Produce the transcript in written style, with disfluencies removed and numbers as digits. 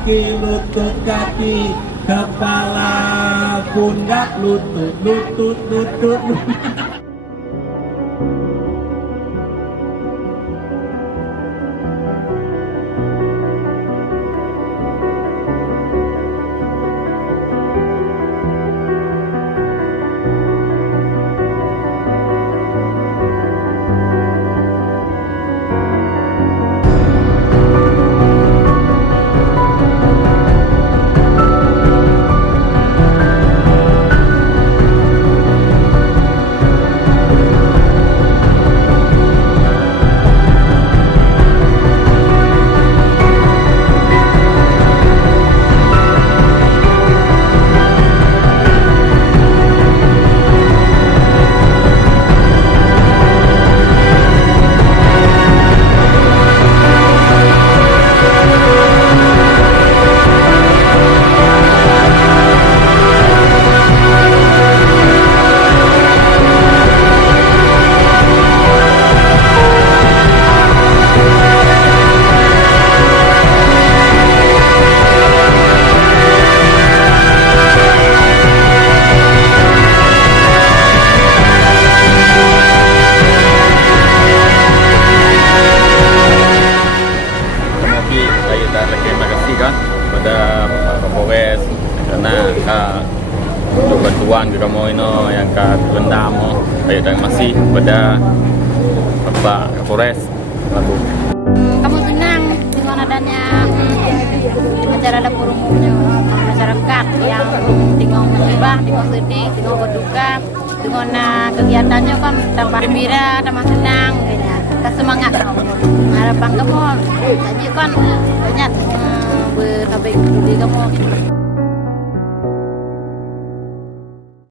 kaki, lutut kaki, kepala, pundak, lutut, lutut, lutut, lutut. Terima kasih kan kepada Pak Kapolres karena untuk bantuan ke kamu ini yang rendam terima kasih kepada Pak Kapolres Labu. Kamu senang dengan adanya acara dapur umumnya masyarakat yang tinggal musibah, tinggal sedih, tinggal berduka, dengan kegiatannya kan tambah gembira, tambah senang, kita semangat. Harapan kamu, jadi kan banyak berkabeh kamu.